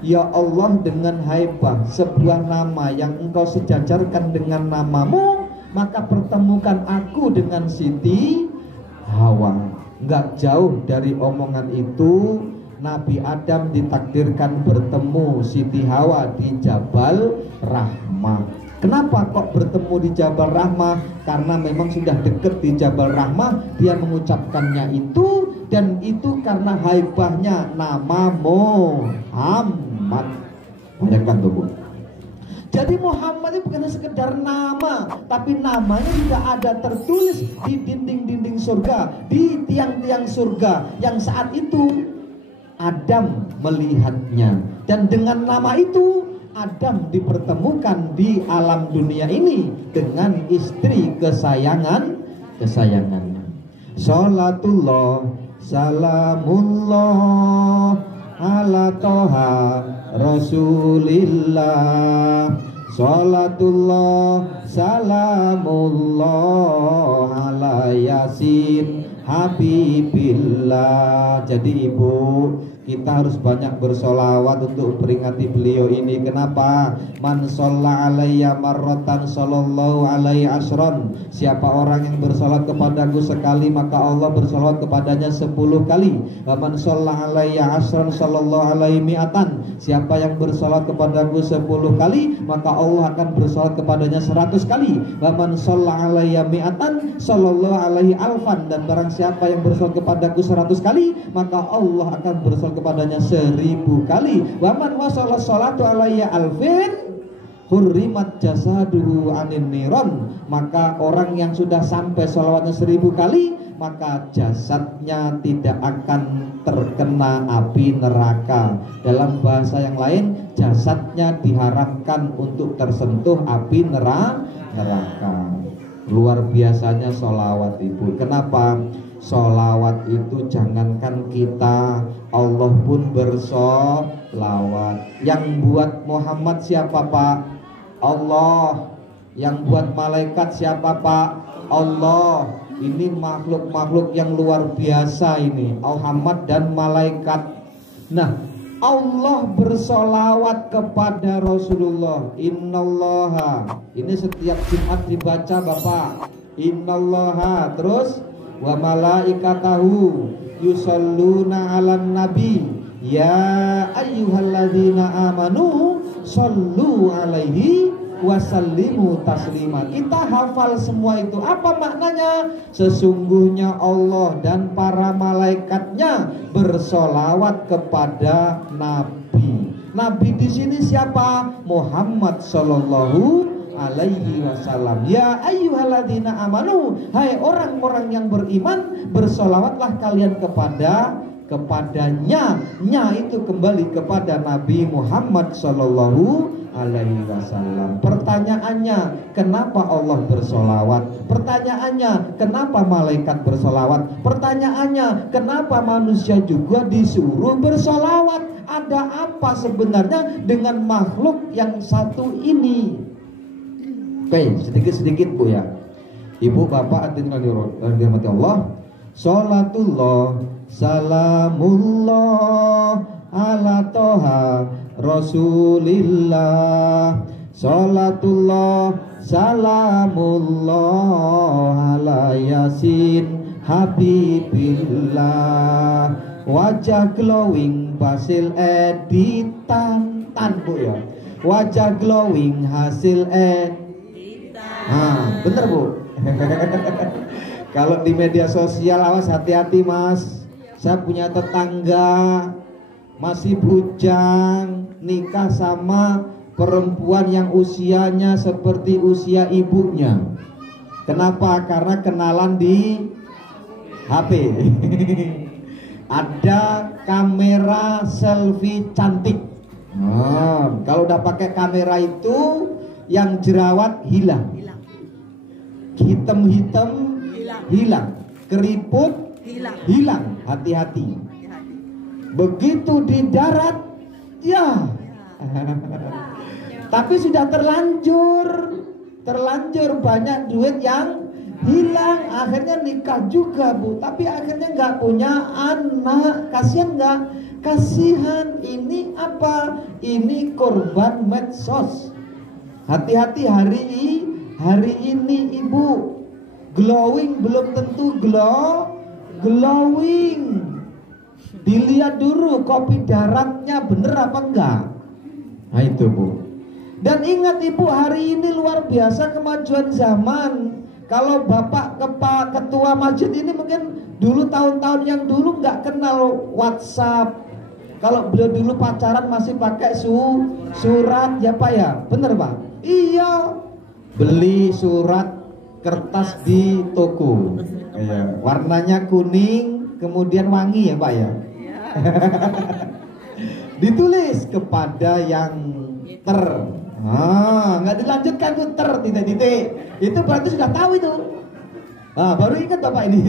Ya Allah, dengan haibah sebuah nama yang engkau sejajarkan dengan namamu, maka pertemukan aku dengan Siti Hawa. Enggak jauh dari omongan itu, Nabi Adam ditakdirkan bertemu Siti Hawa di Jabal Rahmah. Kenapa kok bertemu di Jabal Rahmah? Karena memang sudah dekat di Jabal Rahmah, dia mengucapkannya itu, dan itu karena haibahnya nama Muhammad. Bayangkan tuh, Bu. Jadi Muhammad itu bukan sekedar nama, tapi namanya juga ada tertulis di dinding-dinding surga, di tiang-tiang surga, yang saat itu Adam melihatnya. Dan dengan nama itu Adam dipertemukan di alam dunia ini dengan istri kesayangannya. Salatullah salamullah ala toha rasulillah. Salatullah salamullah ala yasin habibillah. Jadi Ibu, kita harus banyak bersolawat untuk peringati beliau ini. Kenapa? Man sholla alayya marratan sallallahu alaihi asron. Siapa orang yang bersolat kepadaku sekali, maka Allah bersolawat kepadanya 10 kali. Wa man sholla alayya asron sallallahu alaihi mi'atan. Siapa yang bersolat kepadaku 10 kali, maka Allah akan bersolat kepadanya 100 kali. Wa man sholla alayya mi'atan sallallahu alaihi alfan. Dan barang siapa yang bersolat kepadaku 100 kali, maka Allah akan bersolat kepadanya 1000 kali. Waman wasalla sholatu alayya alfin hurrimat jasaduhu anin niron. Maka orang yang sudah sampai sholawatnya 1000 kali, maka jasadnya tidak akan terkena api neraka. Dalam bahasa yang lain, jasadnya diharamkan untuk tersentuh api neraka. Luar biasanya sholawat Ibu. Kenapa? Sholawat itu jangankan kita, Allah pun bersolawat. Yang buat Muhammad siapa Pak? Allah. Yang buat malaikat siapa Pak? Allah. Ini makhluk-makhluk yang luar biasa ini, Muhammad dan malaikat. Nah, Allah bersolawat kepada Rasulullah. Innallaha. Ini setiap Jumat dibaca Bapak. Innallaha. Terus wa malaikatahu yusalluna 'alan nabi ya ayyuhalladzina amanu shallu 'alaihi wasallimu taslima. Kita hafal semua itu. Apa maknanya? Sesungguhnya Allah dan para malaikatnya bersolawat kepada Nabi. Nabi di sini siapa? Muhammad sallallahu alaihi wasallam. Ya ayyuhalladzina amanu, hai orang-orang yang beriman, bersolawatlah kalian kepadanya. Nya itu kembali kepada Nabi Muhammad sallallahu alaihi wasallam. Pertanyaannya, kenapa Allah bersolawat? Pertanyaannya, kenapa malaikat bersolawat? Pertanyaannya, kenapa manusia juga disuruh bersolawat? Ada apa sebenarnya dengan makhluk yang satu ini? Oke, sedikit-sedikit Bu ya. Ibu bapak hadirin dirahmati Allah. Salatullah salamullah ala toha rasulillah. Salatullah salamullah ala yasin habibillah. Wajah glowing hasil editan Bu ya. Wajah glowing hasil bener Bu. Kalau di media sosial awas hati-hati Mas. Saya punya tetangga masih bujang nikah sama perempuan yang usianya seperti usia ibunya. Kenapa? Karena kenalan di HP. Ada kamera selfie cantik. Kalau udah pakai kamera itu yang jerawat hilang. Hitam-hitam hilang, keriput hilang. Hati-hati. Begitu di darat, ya. Tapi sudah terlanjur banyak duit yang hilang. Akhirnya nikah juga Bu, tapi akhirnya nggak punya anak. Kasian nggak? Kasihan, ini apa? Ini korban medsos. Hati-hati hari ini ibu. Glowing belum tentu glowing. Dilihat dulu kopi daratnya bener apa enggak. Nah itu bu. Dan ingat ibu, hari ini luar biasa kemajuan zaman. Kalau bapak ketua masjid ini mungkin dulu tahun-tahun yang dulu nggak kenal WhatsApp. Kalau beliau dulu pacaran masih pakai surat ya pak ya, bener pak? Iya, beli surat kertas di toko. Iya. Warnanya kuning, kemudian wangi ya pak ya. Ditulis kepada yang nggak dilanjutkan tuh titik-titik. Itu berarti sudah tahu itu. Baru ingat bapak ini.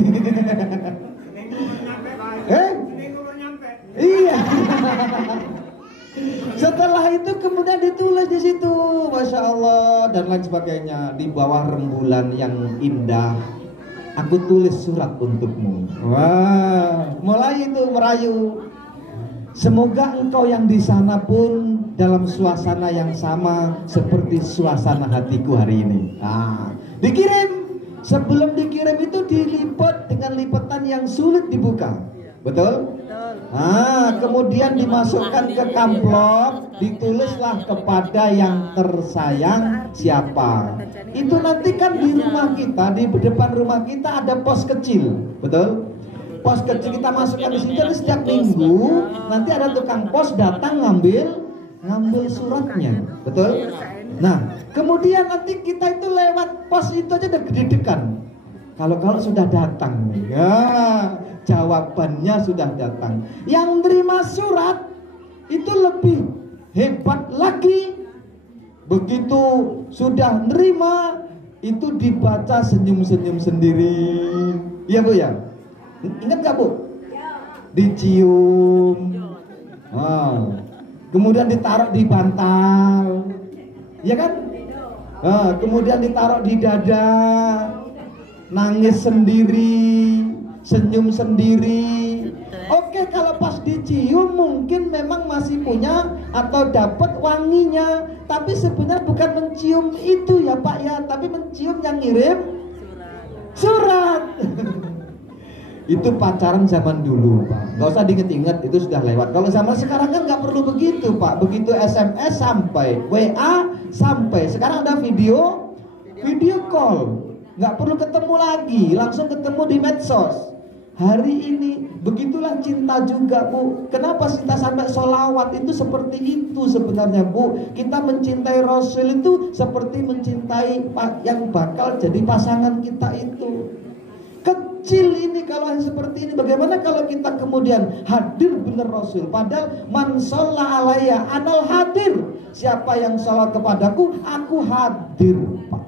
Iya. Setelah itu kemudian ditulis di situ, masya Allah dan lain sebagainya. Di bawah rembulan yang indah, aku tulis surat untukmu. Wah, mulai itu merayu. Semoga engkau yang di sana pun dalam suasana yang sama seperti suasana hatiku hari ini. Dikirim. Sebelum dikirim itu dilipat dengan lipatan yang sulit dibuka. Betul? Kemudian dimasukkan ke amplop, ditulislah kepada yang tersayang siapa. Itu nanti kan di rumah kita, di depan rumah kita ada pos kecil. Betul? Pos kecil kita masukkan di situ, dan setiap minggu nanti ada tukang pos datang ngambil suratnya, betul? Nah, kemudian nanti kita itu lewat pos itu aja udah gede-dekan. Kalau sudah datang, ya jawabannya sudah datang. Yang nerima surat itu lebih hebat lagi. Begitu sudah nerima, itu dibaca senyum-senyum sendiri. Iya bu ya? Ingat gak bu? Dicium, kemudian ditaruh di bantal, ya kan? Kemudian ditaruh di dada, nangis sendiri, senyum sendiri. Oke, kalau pas dicium mungkin memang masih punya atau dapat wanginya, tapi sebenarnya bukan mencium itu ya pak ya, tapi mencium yang ngirim surat. Itu pacaran zaman dulu pak, nggak usah diinget-inget, itu sudah lewat. Kalau zaman sekarang kan nggak perlu begitu pak, begitu SMS sampai, WA sampai, sekarang ada video call, nggak perlu ketemu lagi, langsung ketemu di medsos. Hari ini begitulah cinta juga bu. Kenapa kita sampai sholawat itu seperti itu sebenarnya bu? Kita mencintai Rasul itu seperti mencintai yang bakal jadi pasangan kita itu. Kecil ini kalau yang seperti ini. Bagaimana kalau kita kemudian hadir benar Rasul? Padahal man sholla alayya anal hadir. Siapa yang sholat kepadaku, aku hadir pak.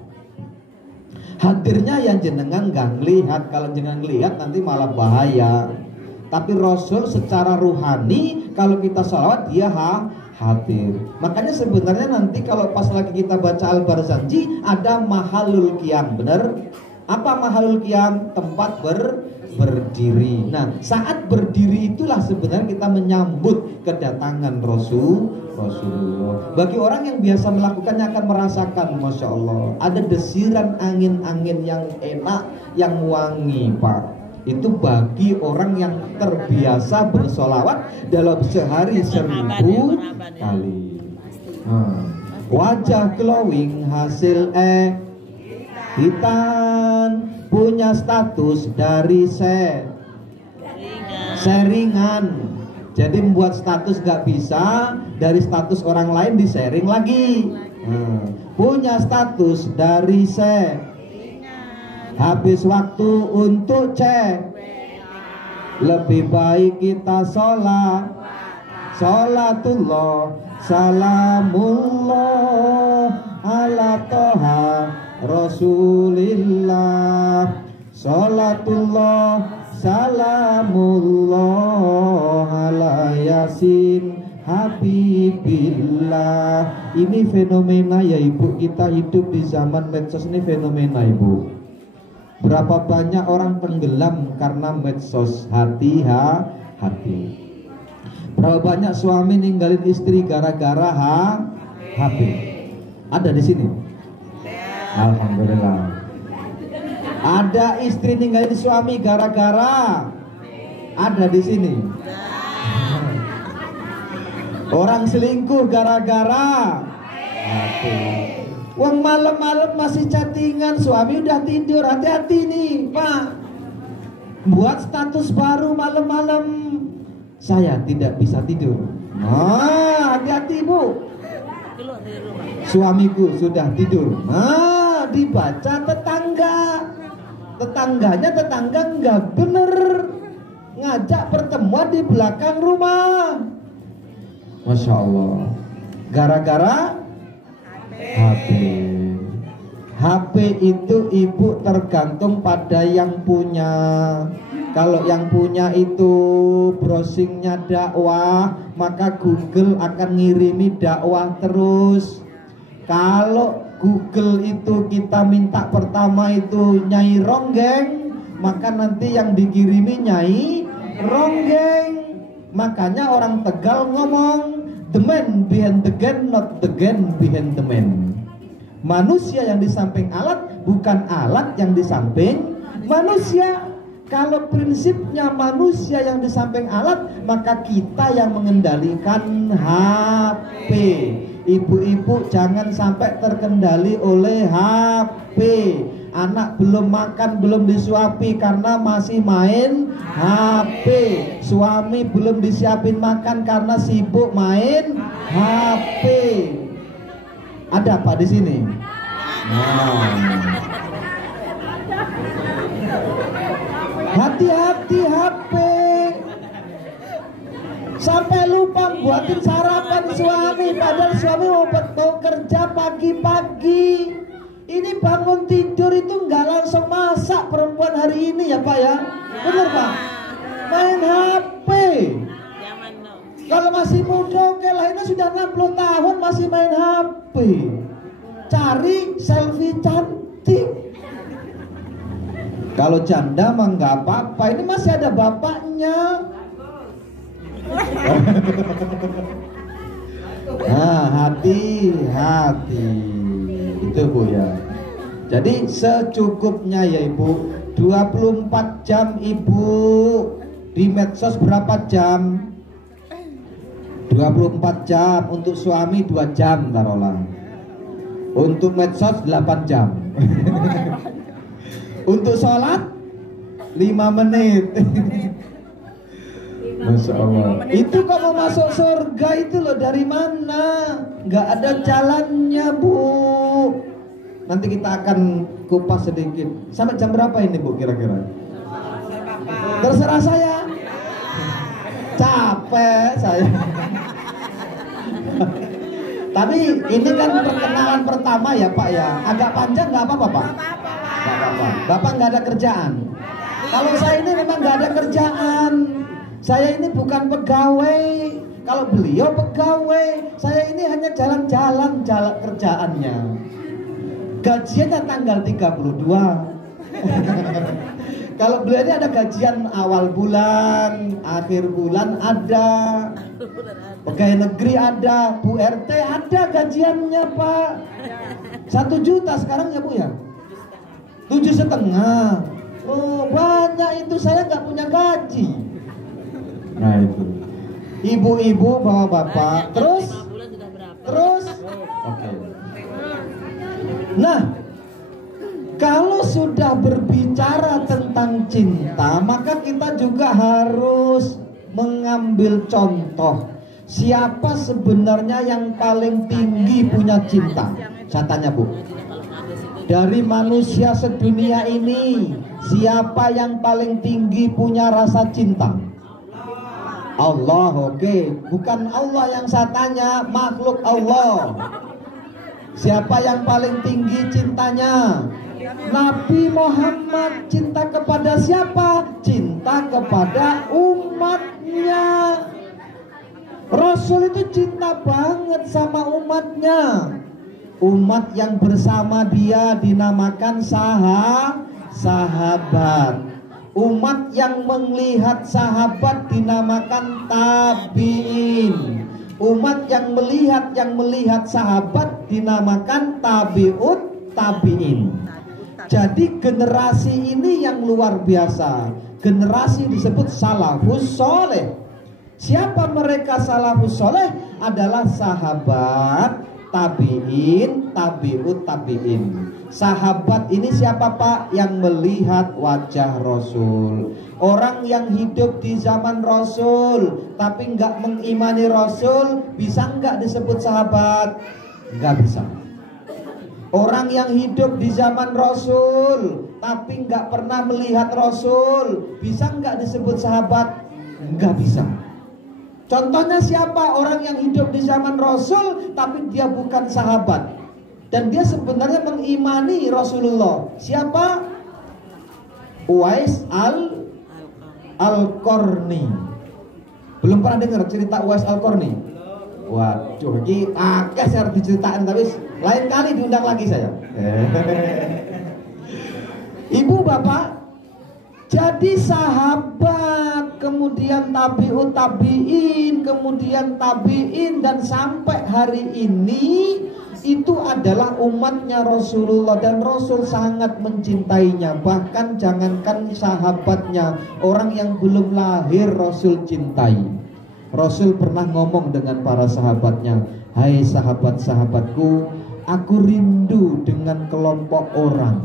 Hadirnya yang jenengan gak ngelihat. Kalau jenengan ngelihat nanti malah bahaya. Tapi Rasul secara ruhani, kalau kita sholawat dia hadir. Makanya sebenarnya nanti kalau pas lagi kita baca Al-Barzanji ada mahalul qiyam, benar? Apa mahalul qiyam? Tempat berdiri. Nah, saat berdiri itulah sebenarnya kita menyambut kedatangan Rasulullah. Bagi orang yang biasa melakukannya akan merasakan, masya Allah, ada desiran angin-angin yang enak, yang wangi, pak. Itu bagi orang yang terbiasa bersolawat dalam sehari 1000 kali. Wajah glowing hasil editan, punya status dari sharingan. Jadi membuat status gak bisa, dari status orang lain di sharing lagi. Punya status dari habis waktu untuk lebih baik kita sholatullah salamullah ala toha Rasulillah, sholatullah salamullah ala yasin habibillah. Ini fenomena ya ibu, kita hidup di zaman medsos ini fenomena ibu. Berapa banyak orang tenggelam karena medsos, hati. Berapa banyak suami ninggalin istri gara-gara HP? Ada di sini? Alhamdulillah. Ada istri ninggalin suami gara-gara? Ada di sini? Orang selingkuh gara-gara HP. Wong malam-malam masih chattingan, suami udah tidur. Hati-hati nih Pak, buat status baru malam-malam, saya tidak bisa tidur. Hati-hati Bu, suamiku sudah tidur. Dibaca tetangganya nggak bener, ngajak pertemuan di belakang rumah. Masya Allah, gara-gara HP. HP itu ibu tergantung pada yang punya. Kalau yang punya itu browsingnya dakwah, maka Google akan ngirimi dakwah terus. Kalau Google itu kita minta pertama itu Nyai Ronggeng, maka nanti yang dikirimi Nyai Ronggeng. Makanya orang Tegal ngomong, the man behind the gun, not the gun behind the man. Manusia yang di samping alat, bukan alat yang di samping manusia. Kalau prinsipnya manusia yang di samping alat, maka kita yang mengendalikan HP. Ibu-ibu jangan sampai terkendali oleh HP. Anak belum makan, belum disuapi karena masih main HP. Suami belum disiapin makan karena sibuk main HP. Ada Pak di sini? Hati-hati HP. Sampai lupa buatin sarapan suami, padahal suami mau kerja pagi-pagi. Ini bangun tidur itu nggak langsung masak perempuan hari ini ya Pak ya? Bener Pak? Main HP. Kalau masih muda oke lah, ini sudah 60 tahun masih main HP. Cari selfie cantik. Kalau janda mah nggak apa-apa, ini masih ada bapaknya. Nah, hati-hati. Itu Bu ya. Jadi secukupnya ya Ibu. 24 jam Ibu di medsos berapa jam? 24 jam. Untuk suami 2 jam taruhlah. Untuk medsos 8 jam. Untuk sholat 5 menit. Masya Allah. Itu kok mau masuk surga itu loh, dari mana? Nggak ada jalannya Bu. Nanti kita akan kupas sedikit. Sampai jam berapa ini Bu kira-kira? Terserah saya. Capek saya. Tapi ini kan perkenalan pertama ya Pak ya. Agak panjang nggak apa-apa Pak? Nggak apa-apa. Bapak nggak ada kerjaan. Kalau saya ini memang nggak ada kerjaan. Saya ini bukan pegawai. Kalau beliau pegawai, saya ini hanya jalan-jalan kerjaannya. Gajiannya tanggal 32. Kalau beliau ini ada gajian awal bulan, akhir bulan ada. Pegawai negeri ada, Bu RT ada gajiannya Pak. 1 juta sekarang ya Bu ya? 7,5. Oh banyak itu, saya nggak punya gaji. Nah itu, ibu-ibu bapak-bapak, terus, oke. Nah, kalau sudah berbicara tentang cinta, maka kita juga harus mengambil contoh. Siapa sebenarnya yang paling tinggi punya cinta? Saya tanya Bu, dari manusia sedunia ini, siapa yang paling tinggi punya rasa cinta? Allah, oke. Bukan Allah yang saya tanya, makhluk Allah. Siapa yang paling tinggi cintanya? Nabi Muhammad. Cinta kepada siapa? Cinta kepada umatnya. Rasul itu cinta banget sama umatnya. Umat yang bersama dia dinamakan sahabat. Umat yang melihat sahabat dinamakan tabi'in. Umat yang melihat sahabat dinamakan tabi'ut tabi'in. Jadi generasi ini yang luar biasa. Generasi disebut salafus soleh. Siapa mereka salafus soleh? Adalah sahabat, tabi'in, tabi'ut tabi'in. Sahabat ini siapa Pak? Yang melihat wajah Rasul. Orang yang hidup di zaman Rasul tapi nggak mengimani Rasul, bisa nggak disebut sahabat? Nggak bisa. Orang yang hidup di zaman Rasul tapi nggak pernah melihat Rasul, bisa nggak disebut sahabat? Nggak bisa. Contohnya siapa? Orang yang hidup di zaman Rasul tapi dia bukan sahabat dan dia sebenarnya mengimani Rasulullah. Siapa? Uwais Al-Qarni. Belum pernah dengar cerita Uwais Al-Qarni? Waduh, ini akeh saya harus diceritain, tapi lain kali diundang lagi saya. Ibu bapak, jadi sahabat, kemudian tabi'ut tabi'in, kemudian tabi'in, dan sampai hari ini itu adalah umatnya Rasulullah, dan Rasul sangat mencintainya. Bahkan jangankan sahabatnya, orang yang belum lahir Rasul cintai. Rasul pernah ngomong dengan para sahabatnya, "Hai sahabat-sahabatku, aku rindu dengan kelompok orang."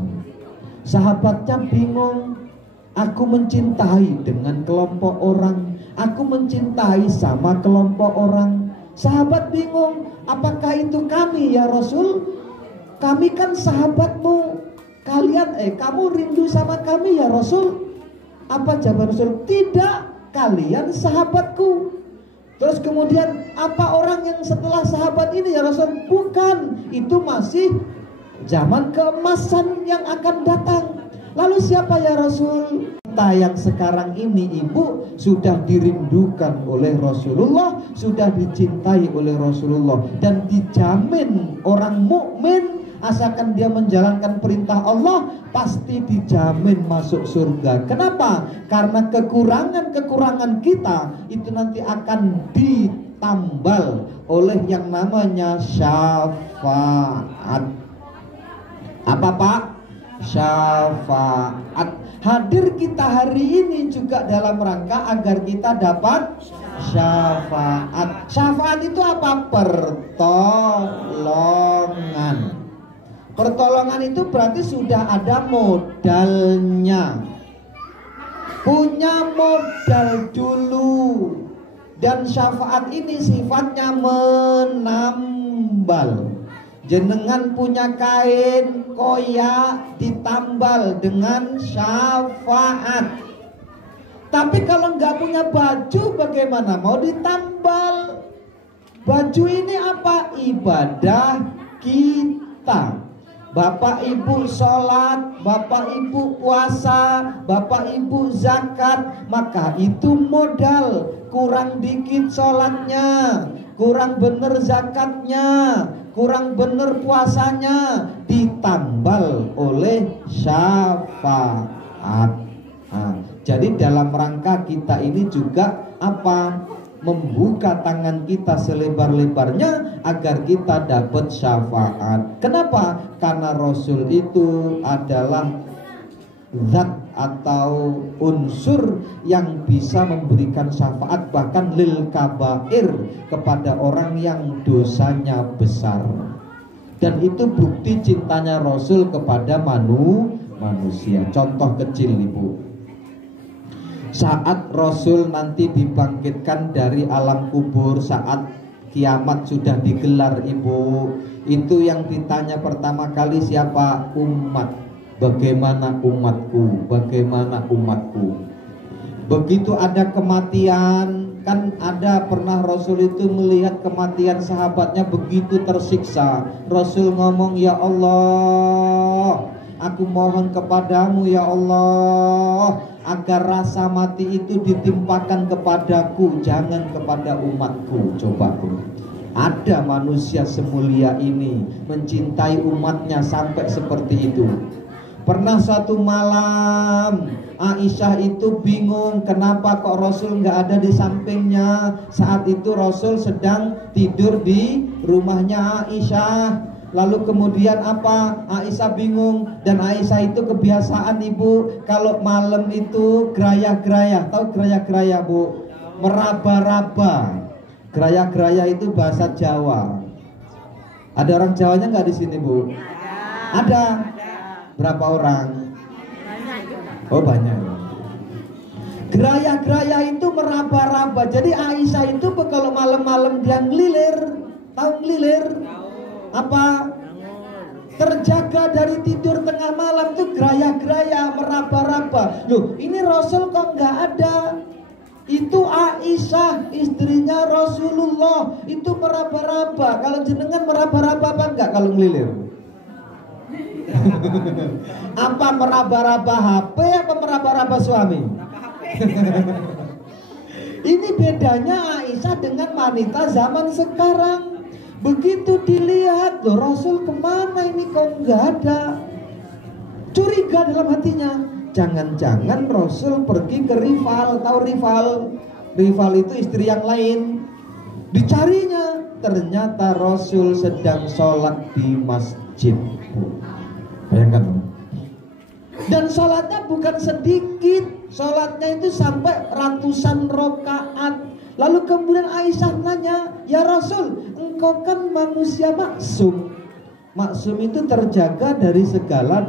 Sahabatnya bingung, "Aku mencintai dengan kelompok orang, aku mencintai sama kelompok orang." Sahabat bingung, "Apakah itu kami ya Rasul? Kami kan sahabatmu. Kamu rindu sama kami ya Rasul?" Apa jawab Rasul? "Tidak, kalian sahabatku." Terus kemudian, "Apa orang yang setelah sahabat ini ya Rasul?" "Bukan, itu masih zaman keemasan yang akan datang." "Lalu siapa ya Rasul?" Kita yang sekarang ini ibu sudah dirindukan oleh Rasulullah, sudah dicintai oleh Rasulullah, dan dijamin orang mukmin asalkan dia menjalankan perintah Allah pasti dijamin masuk surga. Kenapa? Karena kekurangan-kekurangan kita itu nanti akan ditambal oleh yang namanya syafaat. Apa Pak? Syafaat. Hadir kita hari ini juga dalam rangka agar kita dapat syafaat. Syafaat itu apa? Pertolongan. Pertolongan itu berarti sudah ada modalnya, punya modal dulu. Dan syafaat ini sifatnya menambal. Jenengan punya kain koyak ditambal dengan syafaat. Tapi kalau nggak punya baju bagaimana? Mau ditambal. Baju ini apa? Ibadah kita. Bapak ibu sholat, bapak ibu puasa, bapak ibu zakat, maka itu modal. Kurang dikit sholatnya, kurang bener zakatnya, kurang bener puasanya, ditambal oleh syafaat. Jadi dalam rangka kita ini juga apa? Membuka tangan kita selebar-lebarnya agar kita dapat syafaat. Kenapa? Karena Rasul itu adalah zat atau unsur yang bisa memberikan syafaat bahkan lil kabair, kepada orang yang dosanya besar. Dan itu bukti cintanya Rasul kepada manusia. Contoh kecil ibu, saat Rasul nanti dibangkitkan dari alam kubur, saat kiamat sudah digelar ibu, itu yang ditanya pertama kali siapa? Umat. Bagaimana umatku? Bagaimana umatku? Begitu ada kematian, kan ada pernah Rasul itu melihat kematian sahabatnya begitu tersiksa. Rasul ngomong, "Ya Allah, aku mohon kepadamu ya Allah, agar rasa mati itu ditimpakan kepadaku, jangan kepada umatku." Coba Bu, ada manusia semulia ini mencintai umatnya sampai seperti itu. Pernah satu malam Aisyah itu bingung kenapa kok Rasul nggak ada di sampingnya. Saat itu Rasul sedang tidur di rumahnya Aisyah. Lalu kemudian apa? Aisyah bingung. Dan Aisyah itu kebiasaan ibu, kalau malam itu gerayah-gerayah. Tahu gerayah-gerayah bu? Meraba-raba. Gerayah-gerayah itu bahasa Jawa. Ada orang Jawanya nggak di sini bu? Ada. Berapa orang? Oh banyak. Gerayah-gerayah itu meraba-raba. Jadi Aisyah itu kalau malam-malam dia ngelilir. Tahu ngelilir? Apa? Terjaga dari tidur tengah malam tuh gerayah-gerayah, meraba-raba. Loh, ini Rasul kok nggak ada? Itu Aisyah, istrinya Rasulullah. Itu meraba-raba. Kalau jenengan meraba-raba apa enggak kalau ngelilir? Apa meraba-raba HP apa meraba-raba suami? Ini bedanya Aisyah dengan wanita zaman sekarang. Begitu dilihat, loh Rasul kemana ini kok nggak ada? Curiga dalam hatinya. Jangan-jangan Rasul pergi ke rival. Tahu rival? Rival itu istri yang lain. Dicarinya, ternyata Rasul sedang sholat di masjid. Bayangkan. Dan sholatnya bukan sedikit. Sholatnya itu sampai ratusan rakaat. Lalu kemudian Aisyah nanya, ya Rasul, engkau kan manusia maksum. Maksum itu terjaga dari segala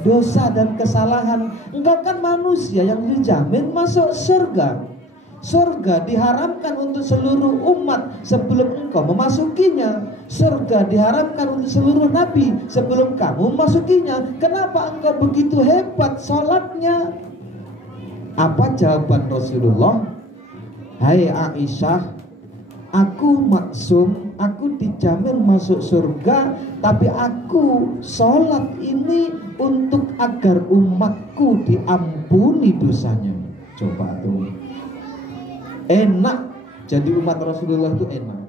dosa dan kesalahan. Engkau kan manusia yang dijamin masuk surga. Surga diharamkan untuk seluruh umat sebelum engkau memasukinya. Surga diharamkan untuk seluruh nabi sebelum kamu memasukinya. Kenapa engkau begitu hebat sholatnya? Apa jawaban Rasulullah? Hai Aisyah, aku maksum, aku dijamin masuk surga, tapi aku sholat ini untuk agar umatku diampuni dosanya. Coba tuh. Enak jadi umat Rasulullah itu enak.